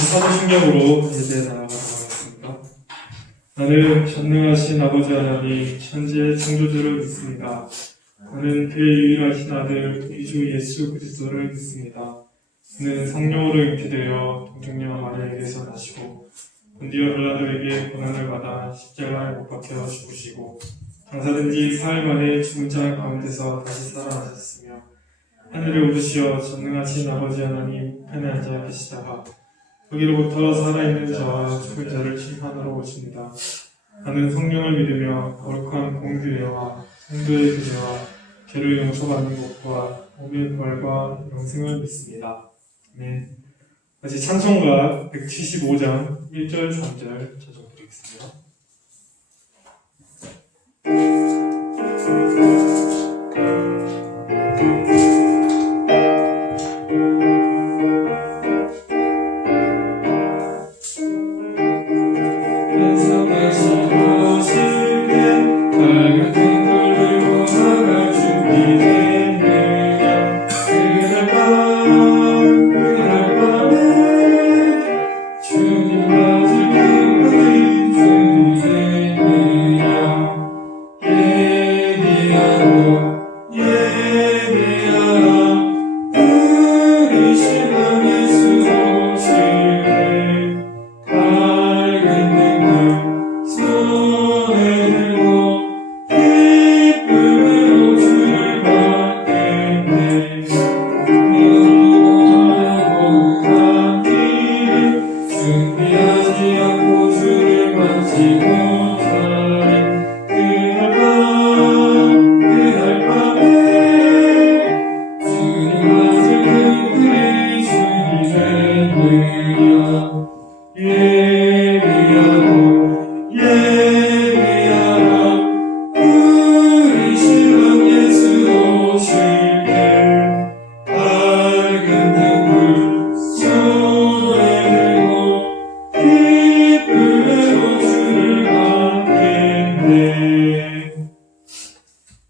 사도신경으로 예배 나아가도록 하겠습니다. 나는 전능하신 아버지 하나님 천지의 창조주를 믿습니다. 나는 그의 유일하신 아들 우리 주 예수 그리스도를 믿습니다. 그는 성령으로 잉태되어 동정녀 마리아에게서 나시고 본디오 빌라도에게 고난을 받아 십자가에 못 박혀 죽으시고 장사된 지 사흘 만에 죽은 자 가운데서 다시 살아나셨으며 하늘에 오르시어 전능하신 아버지 하나님 편에 앉아 계시다가 거기로부터 살아있는 자와 죽은 자를 심판하러 오십니다. 나는 성령을 믿으며 거룩한 공교회와 성도의 교제와 죄를 용서받는 것과 몸의 부활과 영생을 믿습니다. 네. 다시 찬송가 175장 1절 3절 찾아드리겠습니다.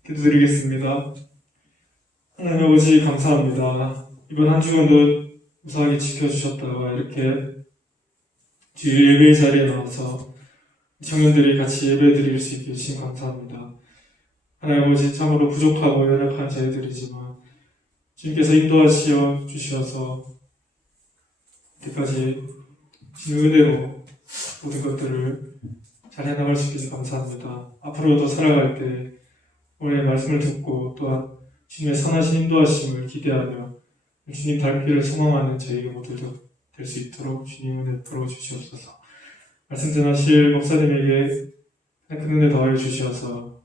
기도드리겠습니다. 하나님 아버지 감사합니다. 이번 한 주간도 무사하게 지켜주셨다가 이렇게 주일 예배 자리에 나와서 청년들이 같이 예배 드릴 수 있게 해주신 감사합니다. 하나님 아버지 참으로 부족하고 연약한 저희들이지만 주님께서 인도하시어 주셔서 이때까지 주님 은혜로 모든 것들을 잘 해나갈 수 있게 감사합니다. 앞으로도 살아갈 때 오늘 말씀을 듣고 또한 주님의 선하신 인도하심을 기대하며 주님 닮기를 소망하는 저희 모두도 될 수 있도록 주님 은혜 풀어 주시옵소서. 말씀 전하실 목사님에게 큰 은혜 더하여 주시어서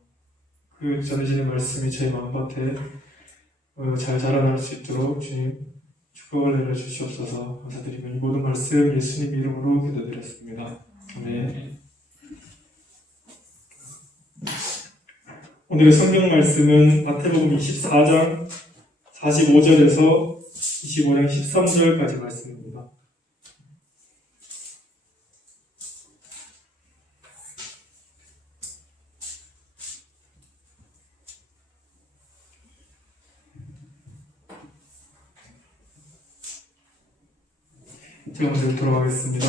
그 전해지는 말씀이 저희 마음밭에 잘 자라날 수 있도록 주님 축복을 내려 주시옵소서. 감사드리며 이 모든 말씀 예수님 이름으로 기도드렸습니다. 아멘. 오늘의 성경 말씀은 마태복음 24장 45절에서 25장 13절까지 말씀입니다. 제가 먼저 돌아가겠습니다.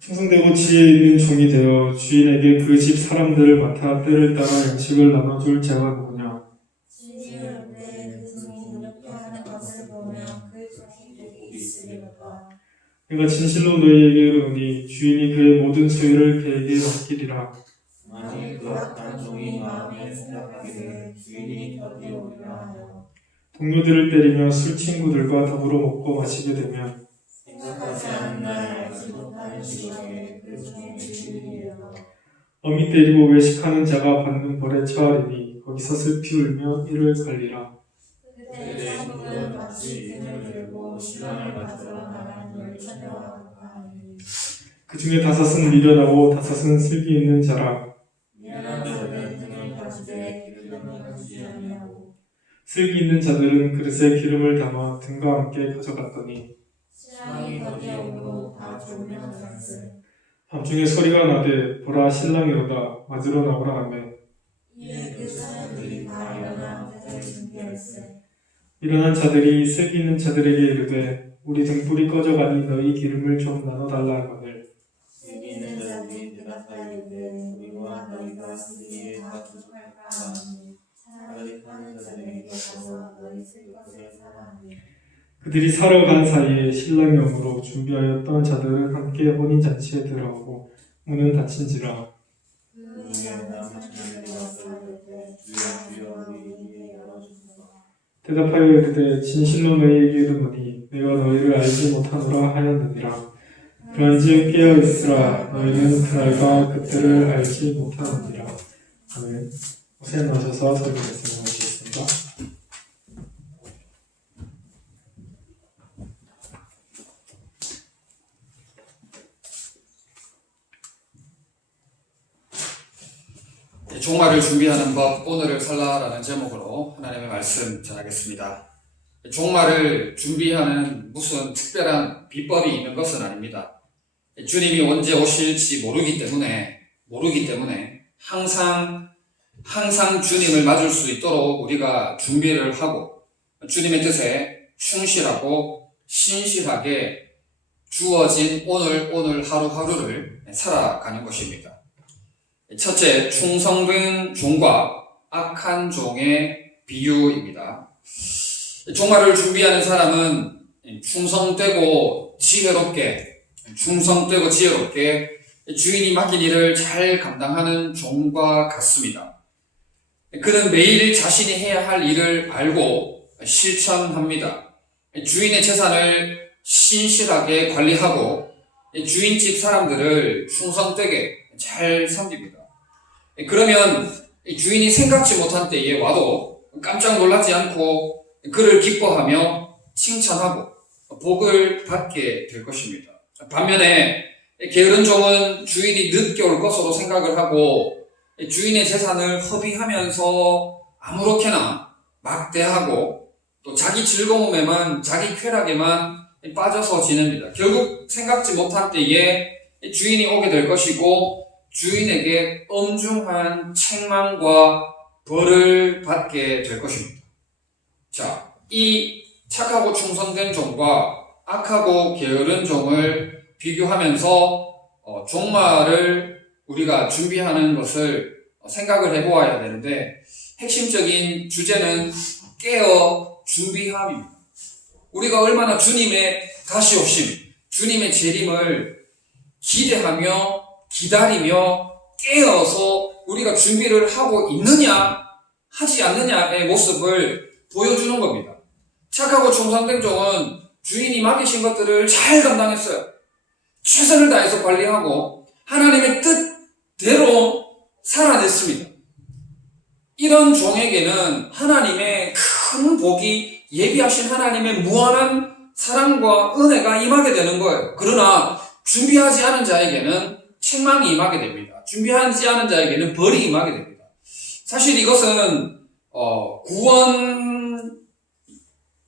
충성되고 지혜 있는 종이 되어 주인에게 그 집 사람들을 맡아 때를 따라 양식을 나눠줄 자가 누구냐? 주인을 때 그 종이 노력해 하는 것을 보면 그 종이 복이 있으리로다. 내가 진실로 너희에게 이르노니 주인이 그의 모든 소유를 그에게 맡기리라. 만일 그 악한 종이 마음에 생각하기를 주인이 어디 오리라 하여 동료들을 때리며 술 친구들과 더불어 먹고 마시게 되면 생각하지 않는 날 알지 못하는 시간에 그 종이 주인이라. 어미 때리고 외식하는 자가 받는 벌에 처하리니 거기서 슬피 울며 이를 갈리라. 그때 천국은 마치 끈을 들고 신랑을 맞으러 나가는 처녀와 같으니 그 중에 5은 미련하고 5은 슬기 있는 자라. 미련한 자는 등을 가지되 기름을 가지지 아니하고 슬기 있는 자들은 그릇에 기름을 담아 등과 함께 가져갔더니 신랑이 거기에 오고 다 졸며 잤으니 밤중에 소리가 나되 보라 신랑이로다 맞으러 나오라 하매 이에 그 사람들이 다 일어나 회를 준비할세. 일어난 자들이 슬기 있는 자들에게 이르되 우리 등불이 꺼져가니 너희 기름을 좀 나눠달라 하거늘 슬기 있는 자들이 대답하여 이르되 우리와 너희가 슬기에 다 부족할까 하니 차라리 파는 자들에게 가서 너희 쓸 것을 사라 하니 그들이 사러 간 사이에 신랑이 오므로 준비하였던 자들은 함께 혼인잔치에 들어오고 문은 닫힌지라. 그의 남은 자들이 와서 이르되 주여 주여 우리에게 열어주소서. 대답하여 이르되 진실로 너희에게 이르노니 내가 너희를 알지 못하노라 하였느니라. 그런즉 깨어 있으라. 너희는 그날과 그때를 알지 못하느니라. 아멘. 고생 나셔서 설교 말씀 하시겠습니다. 종말을 준비하는 법, 오늘을 살라라는 제목으로 하나님의 말씀 전하겠습니다. 종말을 준비하는 무슨 특별한 비법이 있는 것은 아닙니다. 주님이 언제 오실지 모르기 때문에 항상 주님을 맞을 수 있도록 우리가 준비를 하고 주님의 뜻에 충실하고 신실하게 주어진 오늘 하루하루를 살아가는 것입니다. 첫째, 충성된 종과 악한 종의 비유입니다. 종말을 준비하는 사람은 충성되고 지혜롭게 주인이 맡긴 일을 잘 감당하는 종과 같습니다. 그는 매일 자신이 해야 할 일을 알고 실천합니다. 주인의 재산을 신실하게 관리하고 주인집 사람들을 충성되게 잘 섬깁니다. 그러면 주인이 생각지 못한 때에 와도 깜짝 놀라지 않고 그를 기뻐하며 칭찬하고 복을 받게 될 것입니다. 반면에 게으른 종은 주인이 늦게 올 것으로 생각을 하고 주인의 재산을 허비하면서 아무렇게나 막대하고 또 자기 즐거움에만, 자기 쾌락에만 빠져서 지냅니다. 결국 생각지 못한 때에 주인이 오게 될 것이고 주인에게 엄중한 책망과 벌을 받게 될 것입니다. 자, 이 착하고 충성된 종과 악하고 게으른 종을 비교하면서 종말을 우리가 준비하는 것을 생각을 해보아야 되는데 핵심적인 주제는 깨어 준비함입니다. 우리가 얼마나 주님의 다시 오심, 주님의 재림을 기대하며 기다리며 깨어서 우리가 준비를 하고 있느냐 하지 않느냐의 모습을 보여주는 겁니다. 착하고 충성된 종은 주인이 맡기신 것들을 잘 감당했어요. 최선을 다해서 관리하고 하나님의 뜻대로 살아냈습니다. 이런 종에게는 하나님의 큰 복이 예비하신 하나님의 무한한 사랑과 은혜가 임하게 되는 거예요. 그러나 준비하지 않은 자에게는 책망이 임하게 됩니다. 준비하지 않은 자에게는 벌이 임하게 됩니다. 사실 이것은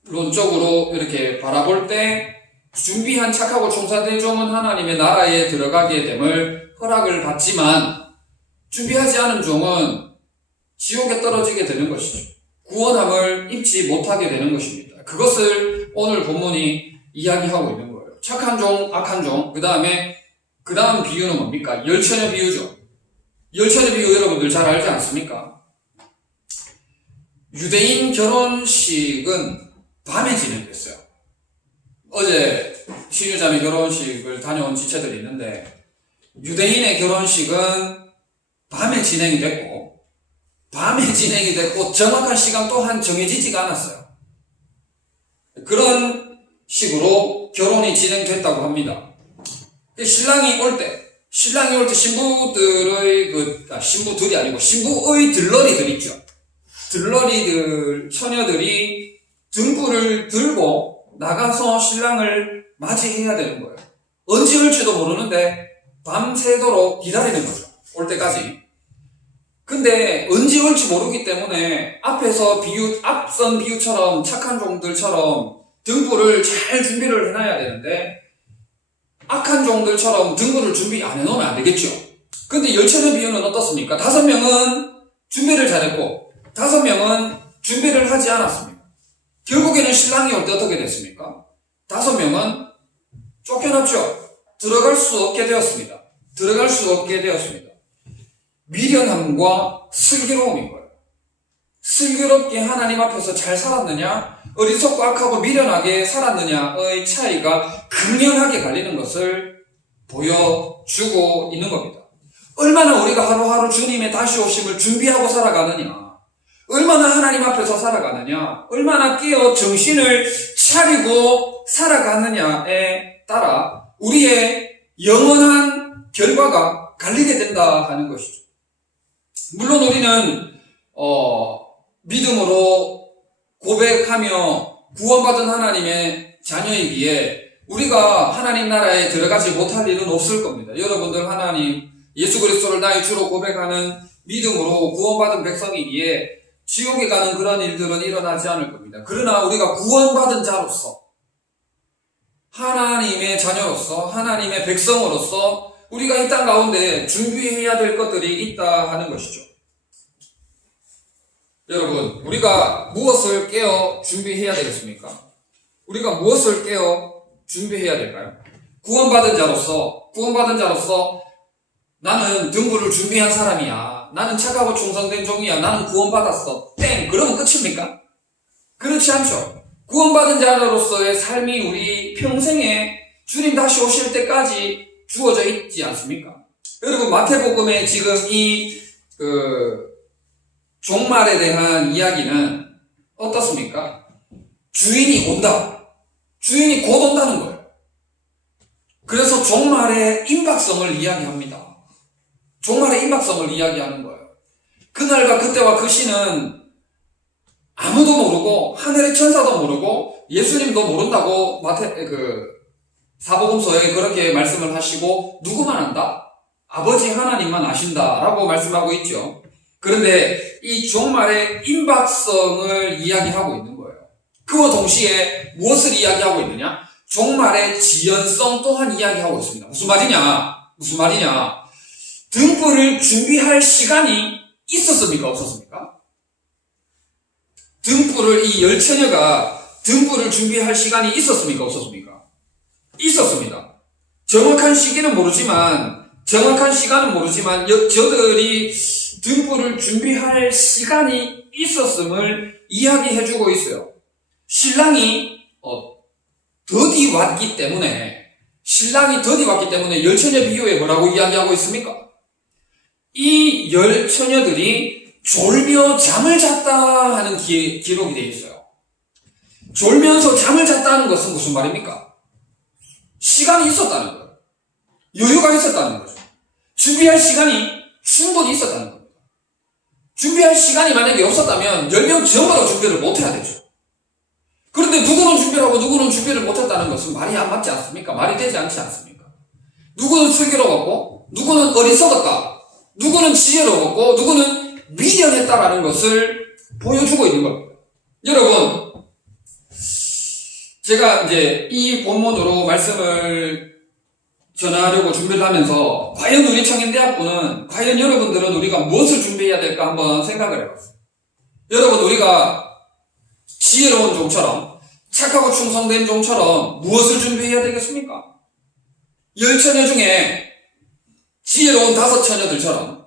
구원론적으로 이렇게 바라볼 때 준비한 착하고 충성된 종은 하나님의 나라에 들어가게 됨을 허락을 받지만 준비하지 않은 종은 지옥에 떨어지게 되는 것이죠. 구원함을 입지 못하게 되는 것입니다. 그것을 오늘 본문이 이야기하고 있는 거예요. 착한 종, 악한 종, 그 다음 비유는 뭡니까? 열처녀 비유죠. 열처녀 비유 여러분들 잘 알지 않습니까? 유대인 결혼식은 밤에 진행됐어요. 어제 신유자매 결혼식을 다녀온 지체들이 있는데 유대인의 결혼식은 밤에 진행이 됐고 정확한 시간 또한 정해지지가 않았어요. 그런 식으로 결혼이 진행됐다고 합니다. 신랑이 올 때 신부들의 신부들이 아니고 신부의 들러리들 있죠. 처녀들이 등불을 들고 나가서 신랑을 맞이해야 되는 거예요. 언제 올지도 모르는데 밤새도록 기다리는 거죠. 올 때까지. 근데 언제 올지 모르기 때문에 앞선 비유처럼 착한 종들처럼 등불을 잘 준비를 해놔야 되는데 악한 종들처럼 등불을 준비 안 해놓으면 안 되겠죠. 근데 열처녀 비유는 어떻습니까? 5명은 준비를 잘했고 5명은 준비를 하지 않았습니다. 결국에는 신랑이 올 때 어떻게 됐습니까? 5명은 쫓겨났죠. 들어갈 수 없게 되었습니다. 들어갈 수 없게 되었습니다. 미련함과 슬기로움인 거예요. 슬기롭게 하나님 앞에서 잘 살았느냐, 어리석고 악하고 미련하게 살았느냐의 차이가 극명하게 갈리는 것을 보여주고 있는 겁니다. 얼마나 우리가 하루하루 주님의 다시 오심을 준비하고 살아가느냐, 얼마나 하나님 앞에서 살아가느냐, 얼마나 깨어 정신을 차리고 살아가느냐에 따라 우리의 영원한 결과가 갈리게 된다 하는 것이죠. 물론 우리는 믿음으로 고백하며 구원받은 하나님의 자녀이기에 우리가 하나님 나라에 들어가지 못할 일은 없을 겁니다. 여러분들 하나님 예수 그리스도를 나의 주로 고백하는 믿음으로 구원받은 백성이기에 지옥에 가는 그런 일들은 일어나지 않을 겁니다. 그러나 우리가 구원받은 자로서, 하나님의 자녀로서, 하나님의 백성으로서 우리가 이 땅 가운데 준비해야 될 것들이 있다 하는 것이죠. 여러분, 우리가 무엇을 깨어 준비해야 되겠습니까? 우리가 무엇을 깨어 준비해야 될까요? 구원받은 자로서 나는 등불을 준비한 사람이야. 나는 착하고 충성된 종이야. 나는 구원받았어. 땡! 그러면 끝입니까? 그렇지 않죠. 구원받은 자로서의 삶이 우리 평생에 주님 다시 오실 때까지 주어져 있지 않습니까? 여러분, 마태복음에 지금 이 종말에 대한 이야기는 어떻습니까? 주인이 온다. 주인이 곧 온다는 거예요. 그래서 종말의 임박성을 이야기합니다. 종말의 임박성을 이야기하는 거예요. 그날과 그때와 그 시는 아무도 모르고 하늘의 천사도 모르고 예수님도 모른다고 사복음서에 그렇게 말씀을 하시고 누구만 안다? 아버지 하나님만 아신다라고 말씀하고 있죠. 그런데 이 종말의 임박성을 이야기하고 있는 거예요. 그와 동시에 무엇을 이야기하고 있느냐? 종말의 지연성 또한 이야기하고 있습니다. 무슨 말이냐? 등불을 준비할 시간이 있었습니까? 없었습니까? 이 열처녀가 등불을 준비할 시간이 있었습니까? 없었습니까? 있었습니다. 정확한 시간은 모르지만 저들이 등불을 준비할 시간이 있었음을 이야기해주고 있어요. 신랑이 더디 왔기 때문에 열처녀 비유에 뭐라고 이야기하고 있습니까? 이 열처녀들이 졸며 잠을 잤다 하는 기록이 되어 있어요. 졸면서 잠을 잤다는 것은 무슨 말입니까? 시간이 있었다는 거예요. 여유가 있었다는 거죠. 준비할 시간이 충분히 있었다는 겁니다. 준비할 시간이 만약에 없었다면 10명 전부로 준비를 못해야 되죠. 그런데 누구는 준비를 하고 누구는 준비를 못했다는 것은 말이 안 맞지 않습니까? 말이 되지 않지 않습니까? 누구는 슬기로웠고 누구는 어리석었다. 누구는 지혜로웠고 누구는 미련했다라는 것을 보여주고 있는 겁니다. 여러분, 제가 이제 이 본문으로 말씀을 전하려고 준비를 하면서 과연 우리 청년대학부는, 과연 여러분들은 우리가 무엇을 준비해야 될까 한번 생각을 해봤어요. 여러분, 우리가 지혜로운 종처럼, 착하고 충성된 종처럼 무엇을 준비해야 되겠습니까? 10처녀 중에 지혜로운 5처녀들처럼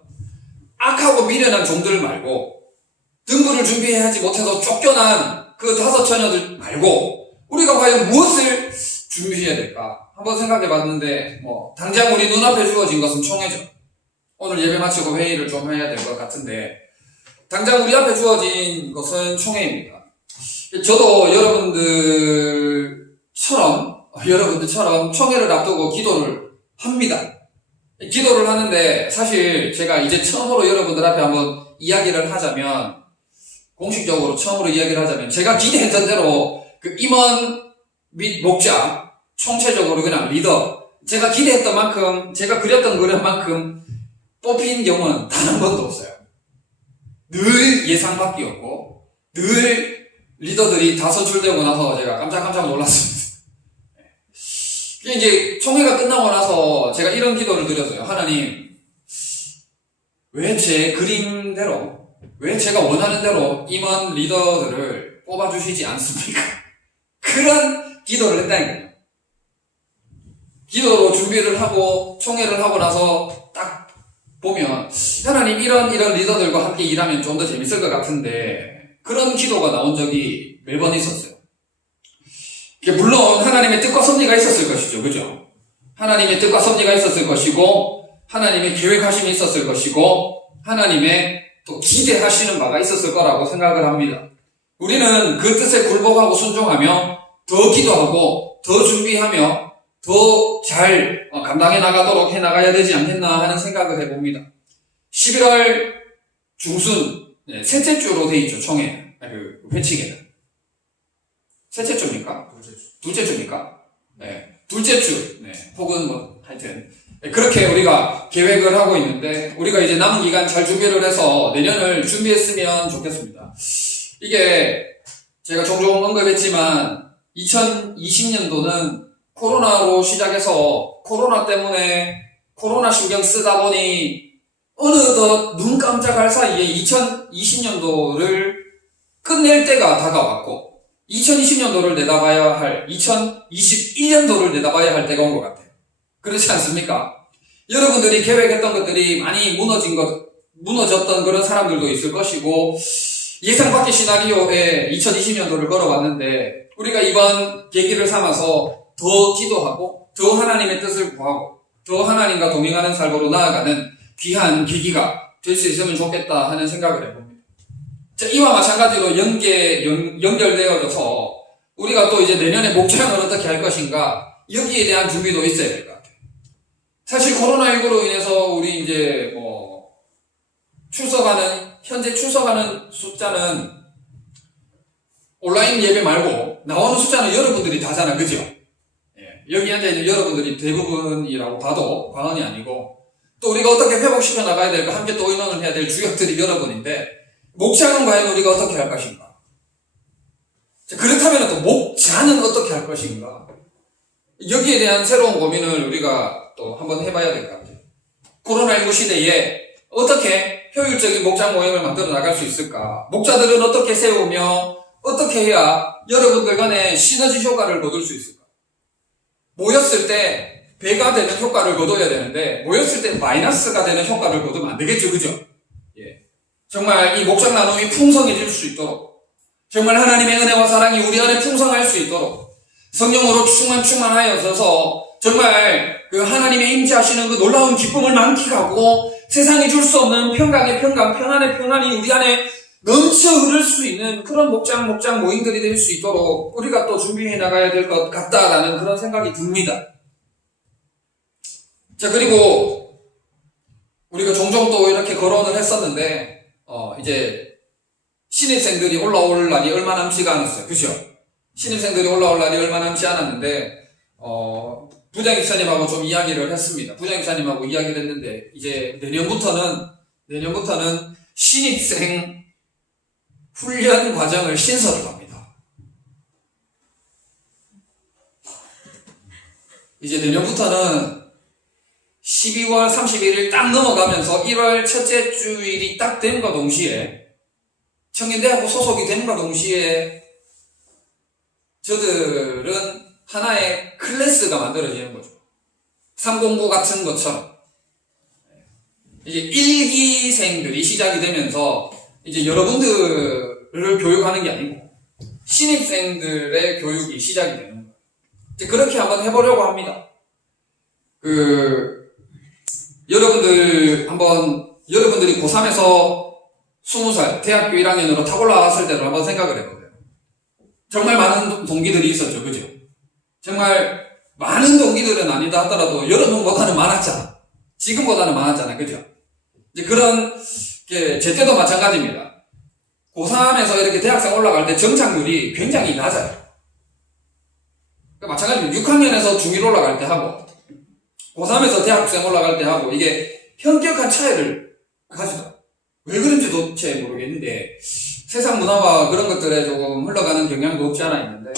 악하고 미련한 종들 말고, 등불을 준비해야 하지 못해서 쫓겨난 그 5처녀들 말고 우리가 과연 무엇을 준비해야 될까 한번 생각해 봤는데, 당장 우리 눈앞에 주어진 것은 총회죠. 오늘 예배 마치고 회의를 좀 해야 될 것 같은데, 당장 우리 앞에 주어진 것은 총회입니다. 저도 여러분들처럼 총회를 앞두고 기도를 합니다. 기도를 하는데, 사실 제가 이제 처음으로 여러분들 앞에 한번 이야기를 하자면, 공식적으로 처음으로 이야기를 하자면, 제가 기대했던 대로 그 임원 및 목자, 총체적으로 그냥 리더, 제가 기대했던 만큼, 제가 그렸던 그림만큼 뽑힌 경우는 단 한 번도 없어요. 늘 예상 밖이었고, 늘 리더들이 다 선출되고 나서 제가 깜짝 놀랐습니다. 이제 총회가 끝나고 나서 제가 이런 기도를 드렸어요. 하나님, 왜 제 그림대로, 왜 제가 원하는 대로 임원 리더들을 뽑아주시지 않습니까? 그런 기도를 했다는 거예요. 기도로 준비를 하고 총회를 하고 나서 딱 보면 하나님 이런 리더들과 함께 일하면 좀 더 재밌을 것 같은데 그런 기도가 나온 적이 매번 있었어요. 물론 하나님의 뜻과 섭리가 있었을 것이죠. 그죠? 하나님의 뜻과 섭리가 있었을 것이고 하나님의 계획하심이 있었을 것이고 하나님의 또 기대하시는 바가 있었을 거라고 생각을 합니다. 우리는 그 뜻에 굴복하고 순종하며 더 기도하고 더 준비하며 더 잘 감당해 나가도록 해 나가야 되지 않겠나 하는 생각을 해봅니다. 11월 중순 셋째 주로 돼 있죠. 총회 회칙에는 셋째 주입니까? 둘째 주입니까? 네, 둘째 주 혹은 뭐 하여튼 그렇게 우리가 계획을 하고 있는데 우리가 이제 남은 기간 잘 준비를 해서 내년을 준비했으면 좋겠습니다. 이게 제가 종종 언급했지만 2020년도는 코로나로 시작해서 코로나 때문에 코로나 신경 쓰다 보니 어느덧 눈 깜짝할 사이에 2020년도를 끝낼 때가 다가왔고 2020년도를 내다봐야 할 2021년도를 내다봐야 할 때가 온 것 같아요. 그렇지 않습니까? 여러분들이 계획했던 것들이 많이 무너졌던 그런 사람들도 있을 것이고 예상 밖의 시나리오에 2020년도를 걸어왔는데 우리가 이번 계기를 삼아서 더 기도하고 더 하나님의 뜻을 구하고 더 하나님과 동행하는 삶으로 나아가는 귀한 계기가 될 수 있으면 좋겠다 하는 생각을 해봅니다. 자, 이와 마찬가지로 연결되어져서 우리가 또 이제 내년에 목장을 어떻게 할 것인가 여기에 대한 준비도 있어야 될 것 같아요. 사실 코로나19로 인해서 우리 이제 현재 출석하는 숫자는 온라인 예배 말고 나오는 숫자는 여러분들이 다잖아. 그죠? 여기 앉아있는 여러분들이 대부분이라고 봐도 과언이 아니고 또 우리가 어떻게 회복시켜 나가야 될까 함께 또 의논을 해야 될 주역들이 여러분인데 목장은 과연 우리가 어떻게 할 것인가? 자, 그렇다면 또 목자는 어떻게 할 것인가? 여기에 대한 새로운 고민을 우리가 또 한번 해봐야 될 것 같아요. 코로나19 시대에 어떻게 효율적인 목장 모임을 만들어 나갈 수 있을까? 목자들은 어떻게 세우며 어떻게 해야 여러분들 간에 시너지 효과를 거둘 수 있을까? 모였을 때 배가 되는 효과를 거둬야 되는데 모였을 때 마이너스가 되는 효과를 거두면 안 되겠죠. 그죠? 정말 이 목장 나눔이 풍성해질 수 있도록 정말 하나님의 은혜와 사랑이 우리 안에 풍성할 수 있도록 성령으로 충만하여져서 정말 그 하나님의 임재하시는 그 놀라운 기쁨을 만끽하고 세상이 줄 수 없는 평강의 평강, 평안의 평안이 우리 안에 넘쳐 흐를 수 있는 그런 목장 모임들이 될 수 있도록 우리가 또 준비해 나가야 될 것 같다라는 그런 생각이 듭니다. 자, 그리고 우리가 종종 또 이렇게 거론을 했었는데 이제 신입생들이 올라올 날이 얼마 남지가 않았어요. 그죠? 신입생들이 올라올 날이 얼마 남지 않았는데 부장입사님하고 좀 이야기를 했습니다. 부장입사님하고 이야기를 했는데 이제 내년부터는 신입생 훈련 과정을 신설을 합니다. 이제 내년부터는 12월 31일 딱 넘어가면서 1월 첫째 주일이 딱 됨과 동시에 청년대학교 소속이 됨과 동시에 저들은 하나의 클래스가 만들어지는 거죠. 309 같은 것처럼 이제 1기생들이 시작이 되면서 이제 여러분들을 교육하는 게 아니고 신입생들의 교육이 시작이 되는 거예요. 이제 그렇게 한번 해보려고 합니다. 여러분들이 고3에서 20살 대학교 1학년으로 탁 올라왔을 때로 한번 생각을 해보세요. 정말 많은 동기들이 있었죠. 그죠? 정말 많은 동기들은 아니다 하더라도 여러분보다는 많았잖아. 지금보다는 많았잖아. 그죠? 이제 제 때도 마찬가지입니다. 고3에서 이렇게 대학생 올라갈 때 정착률이 굉장히 낮아요. 마찬가지로 6학년에서 중1 올라갈 때 하고 고3에서 대학생 올라갈 때 하고 이게 현격한 차이를 가지더라고요. 왜 그런지 도대체 모르겠는데 세상 문화와 그런 것들에 조금 흘러가는 경향도 없지 않아 있는데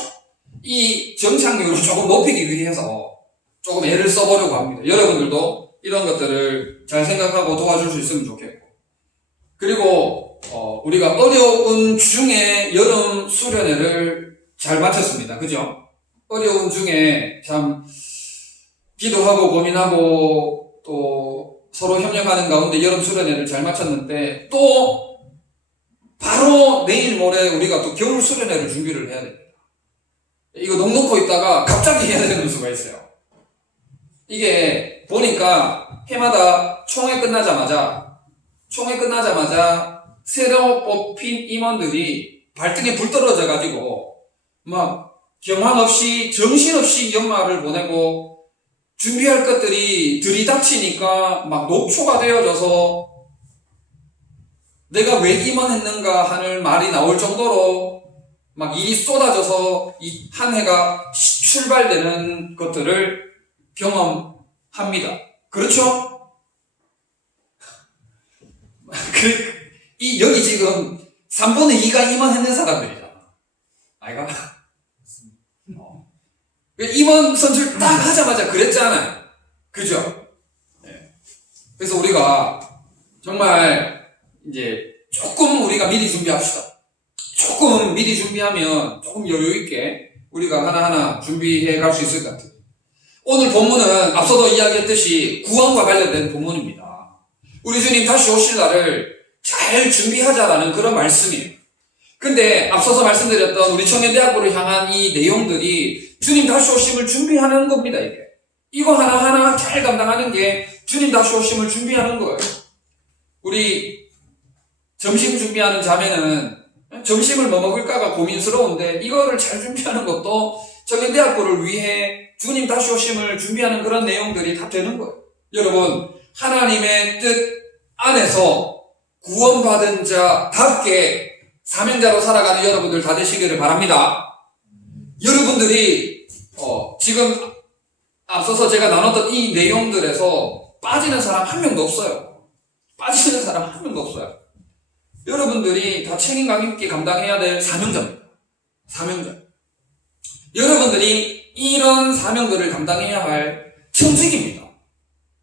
이 정착률을 조금 높이기 위해서 조금 애를 써보려고 합니다. 여러분들도 이런 것들을 잘 생각하고 도와줄 수 있으면 좋겠고 그리고 우리가 어려운 중에 여름 수련회를 잘 마쳤습니다. 그죠? 어려운 중에 참 기도하고 고민하고 또 서로 협력하는 가운데 여름 수련회를 잘 마쳤는데 또 바로 내일 모레 우리가 또 겨울 수련회를 준비를 해야 됩니다. 이거 넉넉고 있다가 갑자기 해야 되는 수가 있어요. 이게 보니까 해마다 총회 끝나자마자 새로 뽑힌 임원들이 발등에 불 떨어져가지고 막 경황 없이 정신없이 연말을 보내고 준비할 것들이 들이닥치니까 막 녹초가 되어져서 내가 왜 임원했는가 하는 말이 나올 정도로 막 일이 쏟아져서 이 한 해가 출발되는 것들을 경험합니다. 그렇죠? 여기 지금 3분의 2가 임원했는 사람들이잖아. 아이가? 임원 선출 딱 하자마자 그랬잖아요. 그죠? 네. 그래서 우리가 정말 이제 조금 우리가 미리 준비합시다. 조금 미리 준비하면 조금 여유있게 우리가 하나하나 준비해 갈 수 있을 것 같아요. 오늘 본문은 앞서도 이야기했듯이 구원과 관련된 본문입니다. 우리 주님 다시 오실 날을 잘 준비하자라는 그런 말씀이에요. 근데 앞서서 말씀드렸던 우리 청년대학교를 향한 이 내용들이 주님 다시 오심을 준비하는 겁니다, 이게. 이거 하나하나 잘 감당하는 게 주님 다시 오심을 준비하는 거예요. 우리 점심 준비하는 자매는 점심을 뭐 먹을까가 고민스러운데 이거를 잘 준비하는 것도 청년대학교를 위해 주님 다시 오심을 준비하는 그런 내용들이 다 되는 거예요. 여러분, 하나님의 뜻 안에서 구원받은 자답게 사명자로 살아가는 여러분들 다 되시기를 바랍니다. 여러분들이 지금 앞서서 제가 나눴던 이 내용들에서 빠지는 사람 한 명도 없어요. 빠지는 사람 한 명도 없어요. 여러분들이 다 책임감 있게 감당해야 될 사명자입니다. 사명자. 여러분들이 이런 사명들을 감당해야 할 청직입니다.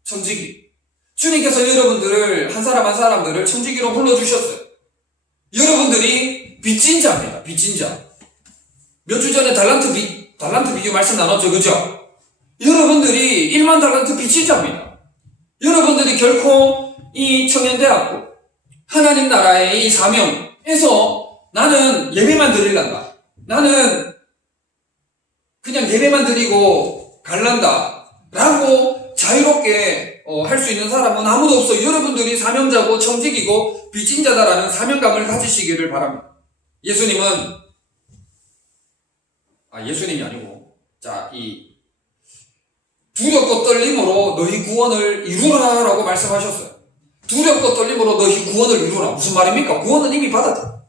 청직이. 주님께서 여러분들을 한 사람 한 사람들을 청지기로 불러주셨어요. 여러분들이 빚진 자입니다. 빚진 자. 몇 주 전에 달란트 비교 말씀 나눴죠. 그죠? 여러분들이 1만 달란트 빚진 자입니다. 여러분들이 결코 이 청년대학교 하나님 나라의 이 사명에서 나는 예배만 드리란다. 나는 그냥 예배만 드리고 갈란다. 라고 자유롭게 할 수 있는 사람은 아무도 없어요. 여러분들이 사명자고 청직이고 빚진 자다라는 사명감을 가지시기를 바랍니다. 예수님이 아니고, 이 두렵고 떨림으로 너희 구원을 이루라라고 말씀하셨어요. 두렵고 떨림으로 너희 구원을 이루라. 무슨 말입니까? 구원은 이미 받았다.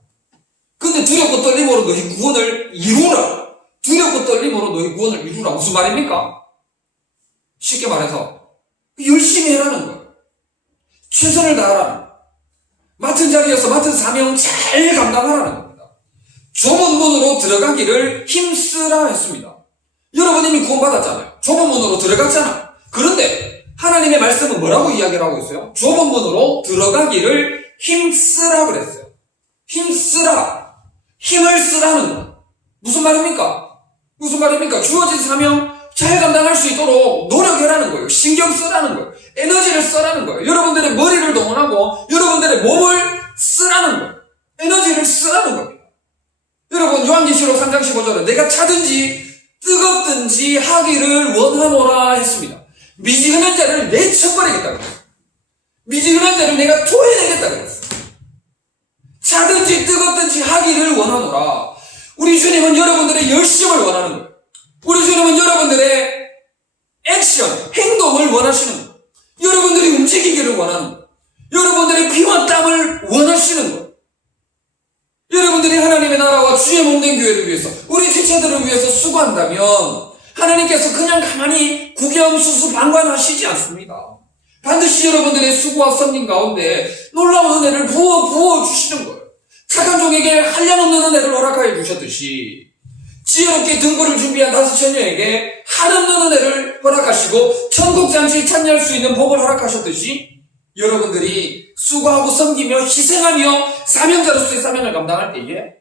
근데 두렵고 떨림으로 너희 구원을 이루라. 두렵고 떨림으로 너희 구원을 이루라. 무슨 말입니까? 쉽게 말해서 열심히 해라는 거예요. 최선을 다하라는 거예요. 맡은 자리에서 맡은 사명 잘 감당하라는 겁니다. 좁은 문으로 들어가기를 힘쓰라 했습니다. 여러분 이미 구원받았잖아요. 좁은 문으로 들어갔잖아. 그런데 하나님의 말씀은 뭐라고 이야기를 하고 있어요? 좁은 문으로 들어가기를 힘쓰라 그랬어요. 힘쓰라. 힘을 쓰라는 거예요. 무슨 말입니까? 주어진 사명 잘 감당할 수 있도록 노력해라는 거예요. 신경 쓰라는 거예요. 에너지를 쓰라는 거예요. 여러분들의 머리를 동원하고 여러분들의 몸을 쓰라는 거예요. 에너지를 쓰라는 겁니다. 여러분 요한계시록 3장 15절은 내가 차든지 뜨겁든지 하기를 원하노라 했습니다. 미지근한 자를 내쳐버리겠다 그랬어요. 미지근한 자를 내가 토해내겠다 그랬어요. 차든지 뜨겁든지 하기를 원하노라. 우리 주님은 여러분들의 열심을 원하는 거예요. 우리 주님은 여러분들의 액션, 행동을 원하시는 거예요. 여러분들이 움직이기를 원하는 거예요. 여러분들의 피와 땀을 원하시는 거예요. 여러분들이 하나님의 나라와 주의 몸된 교회를 위해서, 우리 지체들을 위해서 수고한다면 하나님께서 그냥 가만히 구경, 수수, 방관하시지 않습니다. 반드시 여러분들의 수고와 섬김 가운데 놀라운 은혜를 부어주시는 거예요. 착한 종에게 한량없는 은혜를 허락하여 주셨듯이 지혜롭게 등불을 준비한 5 처녀에게 한없는 은혜를 허락하시고 천국잔치 참여할 수 있는 복을 허락하셨듯이 여러분들이 수고하고 섬기며 희생하며 사명자로서의 사명을 감당할 때에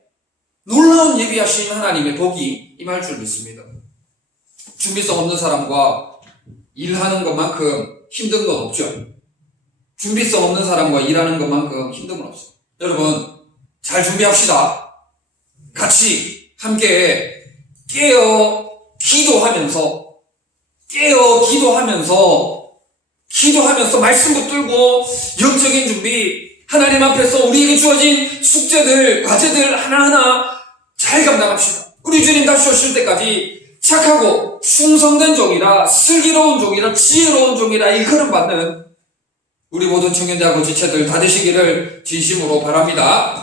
놀라운 예비하신 하나님의 복이 임할 줄 믿습니다. 준비성 없는 사람과 일하는 것만큼 힘든 건 없죠. 준비성 없는 사람과 일하는 것만큼 힘든 건 없어요. 여러분, 잘 준비합시다. 같이 함께 깨어 기도하면서 말씀 붙들고 영적인 준비, 하나님 앞에서 우리에게 주어진 숙제들, 과제들 하나하나 잘 감당합시다. 우리 주님 다시 오실 때까지 착하고 충성된 종이라, 슬기로운 종이라, 지혜로운 종이라 일컬음받는 우리 모든 청년자하고 지체들 다 되시기를 진심으로 바랍니다.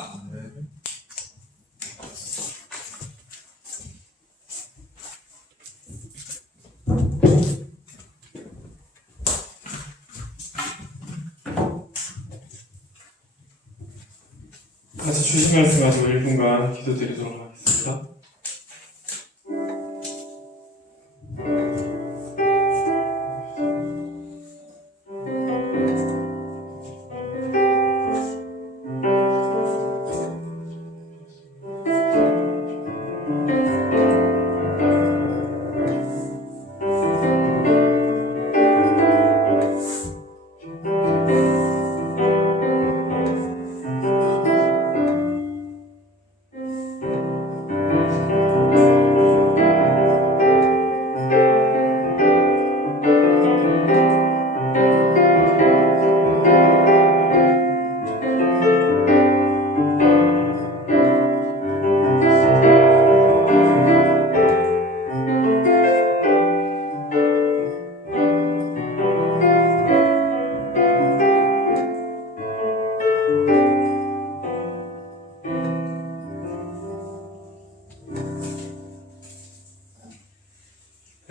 다시 주신 말씀 가지고 1분간 기도드리도록 하겠습니다.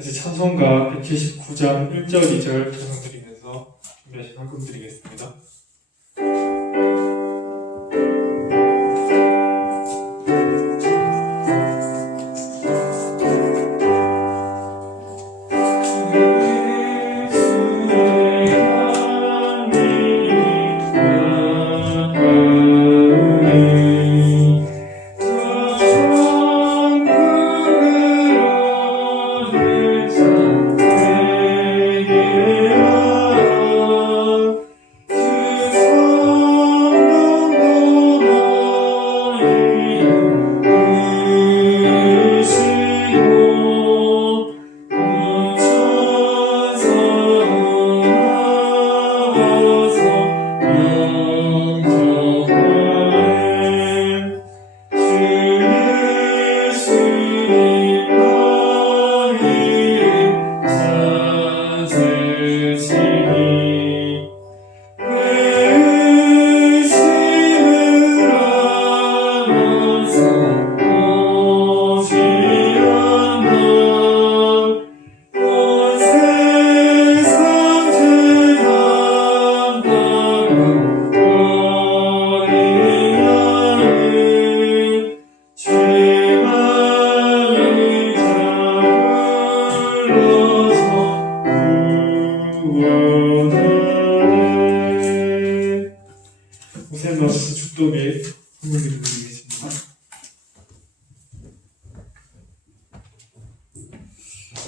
다시 찬송가 179장 1절 2절 찬송드리면서 준비하신 헌금 드리겠습니다. 오셀러스 죽도에 선물 드리겠습니다.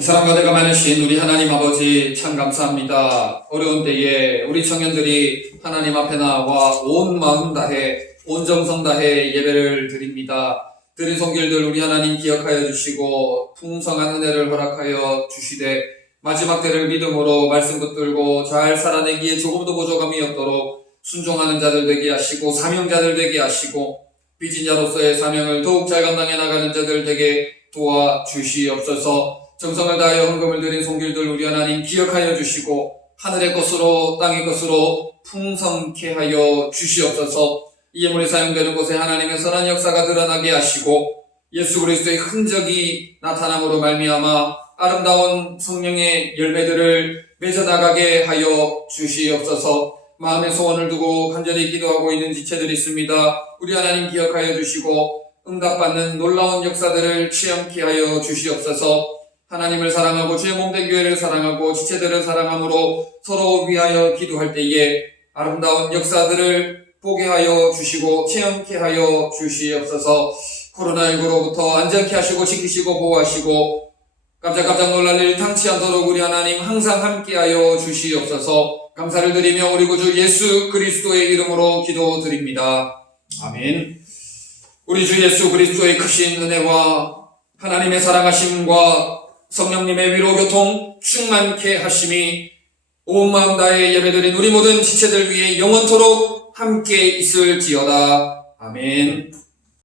사랑과 대가 많으신 우리 하나님 아버지 참 감사합니다. 어려운 때에 우리 청년들이 하나님 앞에 나와 온 마음 다해 온 정성 다해 예배를 드립니다. 드린 손길들 우리 하나님 기억하여 주시고 풍성한 은혜를 허락하여 주시되 마지막 때를 믿음으로 말씀 붙들고 잘 살아내기에 조금도 부족함이 없도록 순종하는 자들 되게 하시고 사명자들 되게 하시고 빚진 자로서의 사명을 더욱 잘 감당해 나가는 자들 되게 도와주시옵소서. 정성을 다하여 헌금을 드린 손길들 우리 하나님 기억하여 주시고 하늘의 것으로 땅의 것으로 풍성케 하여 주시옵소서. 이 예물이 사용되는 곳에 하나님의 선한 역사가 드러나게 하시고 예수 그리스도의 흔적이 나타남으로 말미암아 아름다운 성령의 열매들을 맺어나가게 하여 주시옵소서. 마음의 소원을 두고 간절히 기도하고 있는 지체들이 있습니다. 우리 하나님 기억하여 주시고 응답받는 놀라운 역사들을 체험케 하여 주시옵소서. 하나님을 사랑하고 주의 몸된 교회를 사랑하고 지체들을 사랑함으로 서로 위하여 기도할 때에 아름다운 역사들을 보게 하여 주시고 체험케 하여 주시옵소서. 코로나19로부터 안전케 하시고 지키시고 보호하시고 깜짝깜짝 놀랄 일 당치 않도록 우리 하나님 항상 함께하여 주시옵소서. 감사를 드리며 우리 구주 예수 그리스도의 이름으로 기도드립니다. 아멘. 우리 주 예수 그리스도의 크신 은혜와 하나님의 사랑하심과 성령님의 위로 교통 충만케 하심이 온 마음 다해 예배드린 우리 모든 지체들 위해 영원토록 함께 있을지어다. 아멘.